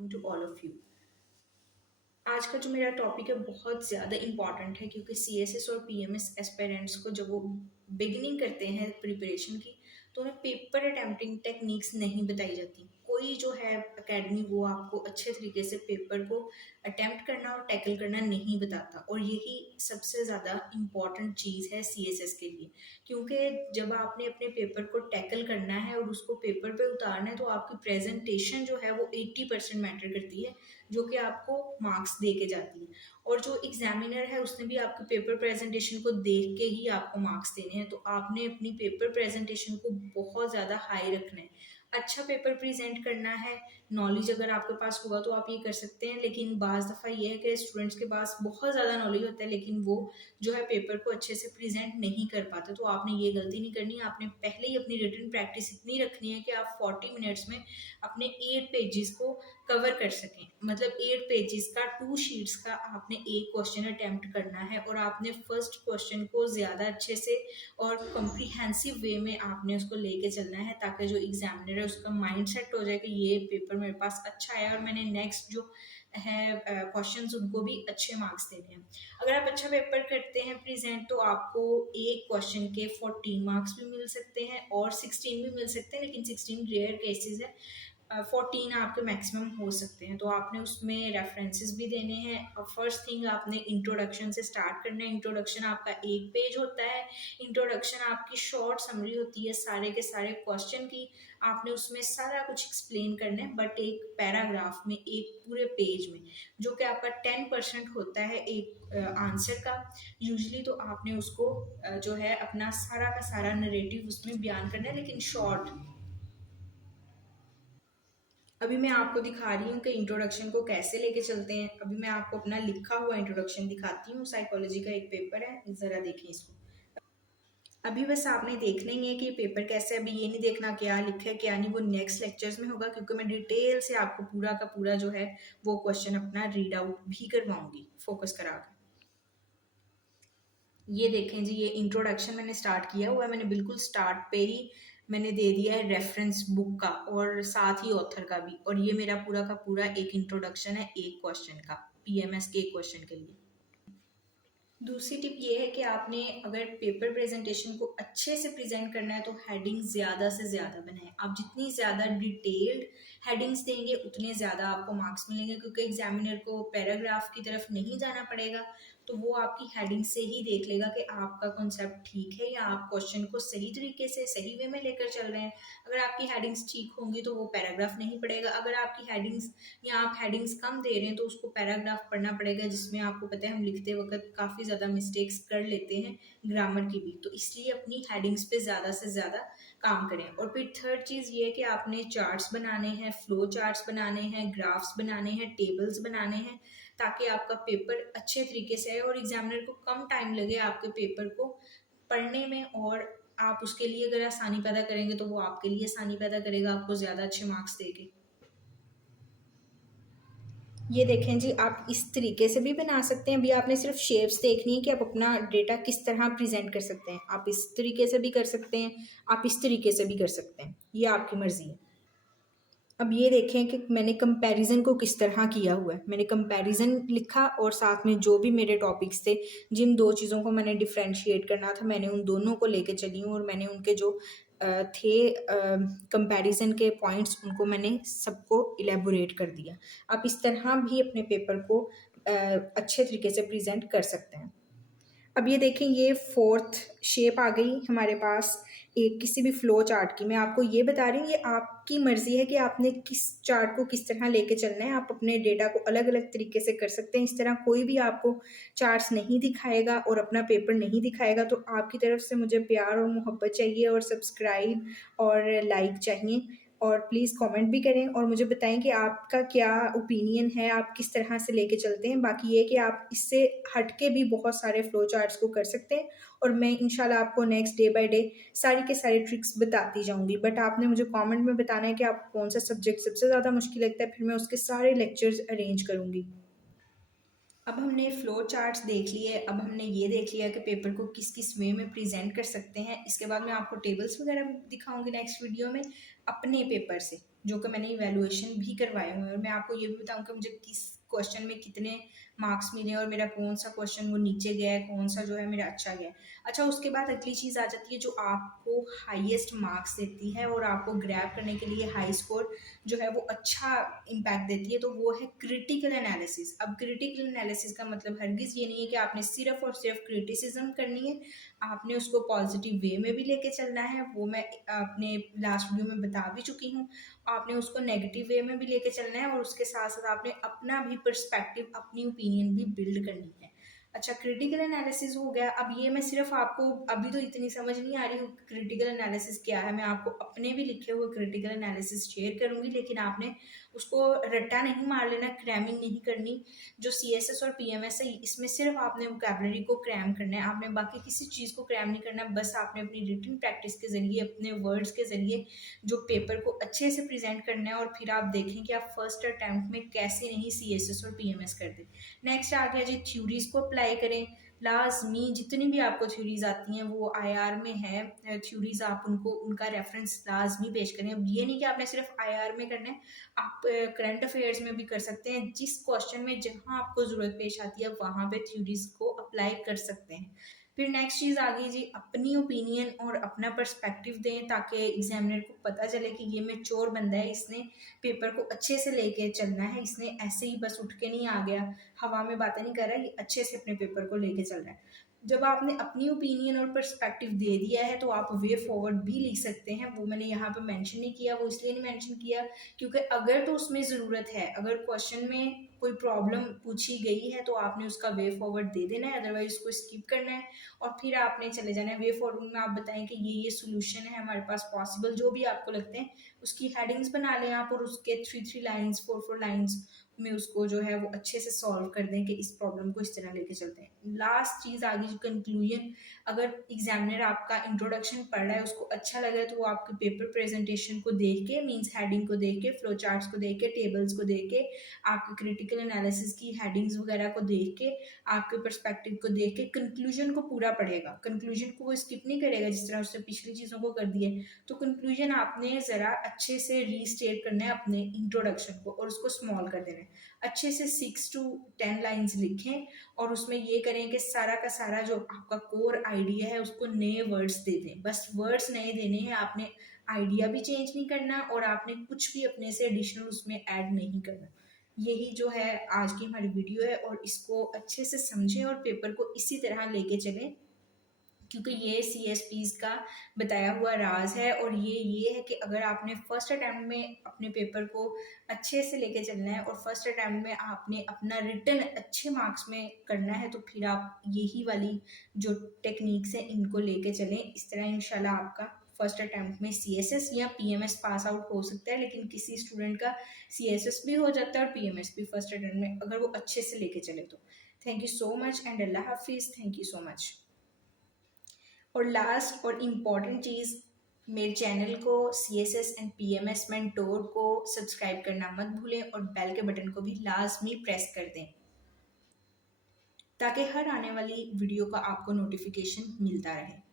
To all of you. आज का जो मेरा टॉपिक है बहुत ज़्यादा इम्पॉर्टेंट है क्योंकि सीएसएस और पीएमएस एस्पिरेंट्स को जब वो बिगिनिंग करते हैं प्रिपरेशन की तो उन्हें पेपर अटेम्प्टिंग टेक्निक्स नहीं बताई जाती। कोई जो है एकेडमी वो आपको अच्छे तरीके से पेपर को अटेम्प्ट करना और टैकल करना नहीं बताता, और यही सबसे ज़्यादा इम्पॉर्टेंट चीज़ है सीएसएस के लिए। क्योंकि जब आपने अपने पेपर को टैकल करना है और उसको पेपर पे उतारना है तो आपकी प्रेजेंटेशन जो है वो 80% मैटर करती है, जो कि आपको मार्क्स दे के जाती है। और जो एग्जामिनर है उसने भी आपके पेपर प्रेजेंटेशन को देख के ही आपको मार्क्स देने हैं, तो आपने अपनी पेपर प्रेजेंटेशन को बहुत ज़्यादा हाई रखना है। अच्छा पेपर प्रेजेंट करना है, नॉलेज अगर आपके पास होगा तो आप ये कर सकते हैं, लेकिन बाज़ दफ़ा ये है कि स्टूडेंट्स के पास बहुत ज़्यादा नॉलेज होता है लेकिन वो जो है पेपर को अच्छे से प्रेजेंट नहीं कर पाते। तो आपने ये गलती नहीं करनी, आपने पहले ही अपनी रिटन प्रैक्टिस इतनी रखनी है कि आप 40 मिनट्स में अपने 8 पेजेस को कवर कर सकें। मतलब 8 पेजेस का 2 शीट्स का आपने एक क्वेश्चन अटेम्प्ट करना है, और आपने फर्स्ट क्वेश्चन को ज़्यादा अच्छे से और कॉम्प्रिहेंसिव वे में आपने उसको लेके चलना है, ताकि जो एग्जामिनर है उसका माइंड सेट हो जाए कि ये पेपर मेरे पास अच्छा आया और मैंने नेक्स्ट जो है क्वेश्चंस उनको भी अच्छे मार्क्स देने हैं। अगर आप अच्छा पेपर करते हैं प्रेजेंट तो आपको एक क्वेश्चन के 14 मार्क्स भी मिल सकते हैं और 16 भी मिल सकते हैं, लेकिन 16 रेयर केसेस है। 14 आपके मैक्सिमम हो सकते हैं। तो आपने उसमें रेफरेंसेस भी देने हैं, और फर्स्ट थिंग आपने इंट्रोडक्शन से स्टार्ट करना है। इंट्रोडक्शन आपका 1 पेज होता है। इंट्रोडक्शन आपकी शॉर्ट समरी होती है सारे के सारे क्वेश्चन की। आपने उसमें सारा कुछ एक्सप्लेन करना है, बट एक पैराग्राफ में, एक पूरे पेज में, जो कि आपका 10% होता है एक आंसर का यूजली। तो आपने उसको जो है अपना सारा का सारा नरेटिव उसमें बयान करना है, लेकिन शॉर्ट। अभी मैं आपको दिखा रही हूँ कि इंट्रोडक्शन को कैसे लेके चलते हैं। अभी मैं आपको अपना लिखा हुआ इंट्रोडक्शन दिखाती हूँ। साइकोलॉजी का एक पेपर है, ज़रा देखें इसको। अभी बस आपने देखना ही है कि पेपर कैसे है। अभी ये नहीं देखना क्या लिखा है क्या नहीं, वो नेक्स्ट लेक्चर्स में होगा, क्योंकि मैं डिटेल से आपको पूरा का पूरा जो है वो क्वेश्चन अपना रीड आउट भी करवाऊंगी फोकस करा कर। ये देखें जी, ये इंट्रोडक्शन मैंने स्टार्ट किया हुआ है। मैंने बिल्कुल स्टार्ट पे ही मैंने दे दिया है रेफरेंस बुक का और साथ ही ऑथर का भी, और ये मेरा पूरा का पूरा एक इंट्रोडक्शन है एक क्वेश्चन का, पीएमएस के एक क्वेश्चन के लिए। दूसरी टिप ये है कि आपने अगर पेपर प्रेजेंटेशन को अच्छे से प्रेजेंट करना है तो हेडिंग ज़्यादा से ज़्यादा बनाएं। आप जितनी ज़्यादा डिटेल्ड हेडिंग्स देंगे उतने ज़्यादा आपको मार्क्स मिलेंगे, क्योंकि एग्जामिनर को पैराग्राफ की तरफ नहीं जाना पड़ेगा, तो वो आपकी हेडिंग से ही देख लेगा कि आपका कॉन्सेप्ट ठीक है या आप क्वेश्चन को सही तरीके से सही वे में लेकर चल रहे हैं। अगर आपकी हेडिंग्स ठीक होंगी तो वो पैराग्राफ नहीं पड़ेगा। अगर आपकी हेडिंग्स या आप हेडिंग्स कम दे रहे हैं तो उसको पैराग्राफ पढ़ना पड़ेगा, जिसमें आपको पता है हम लिखते वक्त काफ़ी ज़्यादा मिस्टेक्स कर लेते हैं ग्रामर की भी। तो इसलिए अपनी हेडिंग्स पे ज़्यादा से ज़्यादा काम करें। और फिर थर्ड चीज़ ये है कि आपने चार्ट्स बनाने हैं, फ्लो चार्ट्स बनाने हैं, ग्राफ्स बनाने हैं, टेबल्स बनाने हैं, ताकि आपका पेपर अच्छे तरीके से आए और एग्जामिनर को कम टाइम लगे आपके पेपर को पढ़ने में। और आप उसके लिए अगर आसानी पैदा करेंगे तो वो आपके लिए आसानी पैदा करेगा, आपको ज़्यादा अच्छे मार्क्स देके। ये देखें जी, आप इस तरीके से भी बना सकते हैं। अभी आपने सिर्फ शेप्स देखनी है कि आप अपना डेटा किस तरह प्रेजेंट कर सकते हैं। आप इस तरीके से भी कर सकते हैं, आप इस तरीके से भी कर सकते हैं, ये आपकी मर्जी है। अब ये देखें कि मैंने कंपैरिजन को किस तरह किया हुआ है। मैंने कंपैरिजन लिखा और साथ में जो भी मेरे टॉपिक्स थे, जिन दो चीज़ों को मैंने डिफ्रेंशिएट करना था, मैंने उन दोनों को लेके चली हूँ, और मैंने उनके जो थे कंपैरिजन के पॉइंट्स, उनको मैंने सबको इलेबोरेट कर दिया। आप इस तरह भी अपने पेपर को अच्छे तरीके से प्रेजेंट कर सकते हैं। अब ये देखें, ये फोर्थ शेप आ गई हमारे पास एक किसी भी फ्लो चार्ट की। मैं आपको ये बता रही हूँ, ये आपकी मर्जी है कि आपने किस चार्ट को किस तरह लेके चलना है। आप अपने डेटा को अलग अलग तरीके से कर सकते हैं। इस तरह कोई भी आपको चार्ट्स नहीं दिखाएगा और अपना पेपर नहीं दिखाएगा। तो आपकी तरफ से मुझे प्यार और मोहब्बत चाहिए, और सब्सक्राइब और लाइक चाहिए, और प्लीज़ कमेंट भी करें और मुझे बताएं कि आपका क्या ओपिनियन है, आप किस तरह से लेके चलते हैं। बाकी ये कि आप इससे हट के भी बहुत सारे फ्लो चार्ट्स को कर सकते हैं, और मैं इंशाल्लाह आपको नेक्स्ट डे बाय डे सारी के सारी ट्रिक्स बताती जाऊंगी। बट आपने मुझे कमेंट में बताना है कि आपको कौन सा सब्जेक्ट सबसे ज़्यादा मुश्किल लगता है, फिर मैं उसके सारे लेक्चर्स अरेंज करूँगी। अब हमने फ्लो चार्ट्स देख लिए, अब हमने ये देख लिया कि पेपर को किस किस वे में प्रेजेंट कर सकते हैं। इसके बाद मैं आपको टेबल्स वगैरह भी दिखाऊंगी नेक्स्ट वीडियो में अपने पेपर से, जो कि मैंने इवैल्यूएशन भी करवाए हुए हैं, और मैं आपको ये भी बताऊँ कि मुझे किस क्वेश्चन में कितने मार्क्स मिले और मेरा कौन सा क्वेश्चन वो नीचे गया है, कौन सा जो है मेरा अच्छा गया है। अच्छा, उसके बाद अगली चीज़ आ जाती है जो आपको हाईएस्ट मार्क्स देती है और आपको ग्रैब करने के लिए हाई स्कोर जो है वो अच्छा इम्पैक्ट देती है, तो वो है क्रिटिकल एनालिसिस। अब क्रिटिकल एनालिसिस का मतलब हरगिज़ ये नहीं है कि आपने सिर्फ और सिर्फ क्रिटिसिज्म करनी है, आपने उसको पॉजिटिव वे में भी लेके चलना है, वो मैं अपने लास्ट वीडियो में बता भी चुकी हूँ। आपने उसको नेगेटिव वे में भी लेके चलना है और उसके साथ साथ आपने अपना भी पर्सपेक्टिव, अपनी ओपिनियन भी बिल्ड करनी है। अच्छा, क्रिटिकल एनालिसिस हो गया। अब ये मैं सिर्फ आपको, अभी तो इतनी समझ नहीं आ रही क्रिटिकल एनालिसिस क्या है, मैं आपको अपने भी लिखे हुए क्रिटिकल एनालिसिस शेयर करूंगी, लेकिन आपने उसको रट्टा नहीं मार लेना, क्रैमिंग नहीं करनी। जो CSS और PMS है इसमें सिर्फ आपने वोकैबुलरी को क्रैम करना है, आपने बाकी किसी चीज़ को क्रैम नहीं करना। बस आपने अपनी रिटन प्रैक्टिस के जरिए, अपने वर्ड्स के जरिए जो पेपर को अच्छे से प्रेजेंट करना है, और फिर आप देखें कि आप फर्स्ट अटैम्प्ट में कैसे नहीं CSS और PMS कर दे। नेक्स्ट आ गया जी, थ्योरीज को अप्लाई करें। लाजमी जितनी भी आपको थ्योरीज आती हैं वो IR में है, थ्योरीज आप उनको, उनका रेफरेंस लाजमी पेश करें। अब ये नहीं कि आपने सिर्फ IR में करना है, आप करंट अफेयर्स में भी कर सकते हैं। जिस क्वेश्चन में जहां आपको ज़रूरत पेश आती है वहां पे थ्योरीज को अप्लाई कर सकते हैं। फिर नेक्स्ट चीज़ आ गई जी, अपनी ओपिनियन और अपना पर्सपेक्टिव दें ताकि एग्जामिनर को पता चले कि ये मैच्योर बंदा है, इसने पेपर को अच्छे से लेके चलना है, इसने ऐसे ही बस उठ के नहीं आ गया, हवा में बातें नहीं कर रहा, ये अच्छे से अपने पेपर को लेके चल रहा है। जब आपने अपनी ओपिनियन और पर्सपेक्टिव दे दिया है तो आप वे फॉरवर्ड भी लिख सकते हैं। वो मैंने यहाँ पे मेंशन नहीं किया, वो इसलिए नहीं मेंशन किया क्योंकि अगर तो उसमें ज़रूरत है, अगर क्वेश्चन में कोई प्रॉब्लम पूछी गई है तो आपने उसका वे फॉरवर्ड दे देना है, अदरवाइज उसको स्किप करना है और फिर आपने चले जाना है। वे फॉरवर्ड में आप बताएं कि ये सोल्यूशन है हमारे पास पॉसिबल, जो भी आपको लगते हैं उसकी हेडिंग्स बना लें आप, और उसके 3 लाइन्स 4 लाइन्स में उसको जो है वो अच्छे से सॉल्व कर दें कि इस प्रॉब्लम को इस तरह लेके चलते हैं। लास्ट चीज़ आ गई कंक्लूजन। अगर एग्जामिनर आपका इंट्रोडक्शन पढ़ रहा है, उसको अच्छा लगा है, तो वो आपके पेपर प्रेजेंटेशन को देख के, मीन्स हेडिंग को देख के, फ्लो चार्ट्स को देख के, टेबल्स को देख के, आपके क्रिटिकल एनालिसिस की हेडिंग्स वगैरह को देख के, आपके पर्सपेक्टिव को देख के कंक्लूजन को पूरा पढ़ेगा। कंक्लूजन को वो स्किप नहीं करेगा जिस तरह उसने पिछली चीज़ों को कर दिए। तो कंक्लूजन आपने ज़रा अच्छे से रीस्टेट करना है अपने इंट्रोडक्शन को, और उसको स्मॉल कर देना है। अच्छे से 6 to 10 लाइन्स लिखें और उसमें ये करें कि सारा का सारा जो आपका कोर आइडिया है उसको नए वर्ड्स दे दें। बस वर्ड्स नए देने हैं, आपने आइडिया भी चेंज नहीं करना और आपने कुछ भी अपने से एडिशनल उसमें ऐड नहीं करना। यही जो है आज की हमारी वीडियो है, और इसको अच्छे से समझें और पेपर को इसी तरह लेके चलें, क्योंकि ये CSPs का बताया हुआ राज है। और ये है कि अगर आपने फर्स्ट अटैम्प्ट में अपने पेपर को अच्छे से लेके चलना है और फर्स्ट अटैम्प्ट में आपने अपना रिटन अच्छे मार्क्स में करना है, तो फिर आप यही वाली जो टेक्निक्स हैं इनको लेके चलें। इस तरह इंशाल्लाह आपका फर्स्ट अटैम्प्ट में CSS या PMS पास आउट हो सकता है, लेकिन किसी स्टूडेंट का CSS भी हो जाता है और PMS भी फर्स्ट अटैम्प्ट में, अगर वो अच्छे से लेके चले तो। Thank you so much and अल्लाह हाफिज़। Thank you so much. और लास्ट और इम्पॉर्टेंट चीज़, मेरे चैनल को CSS एंड PMS मेंटोर को सब्सक्राइब करना मत भूलें और बेल के बटन को भी लाजमी प्रेस कर दें ताकि हर आने वाली वीडियो का आपको नोटिफिकेशन मिलता रहे।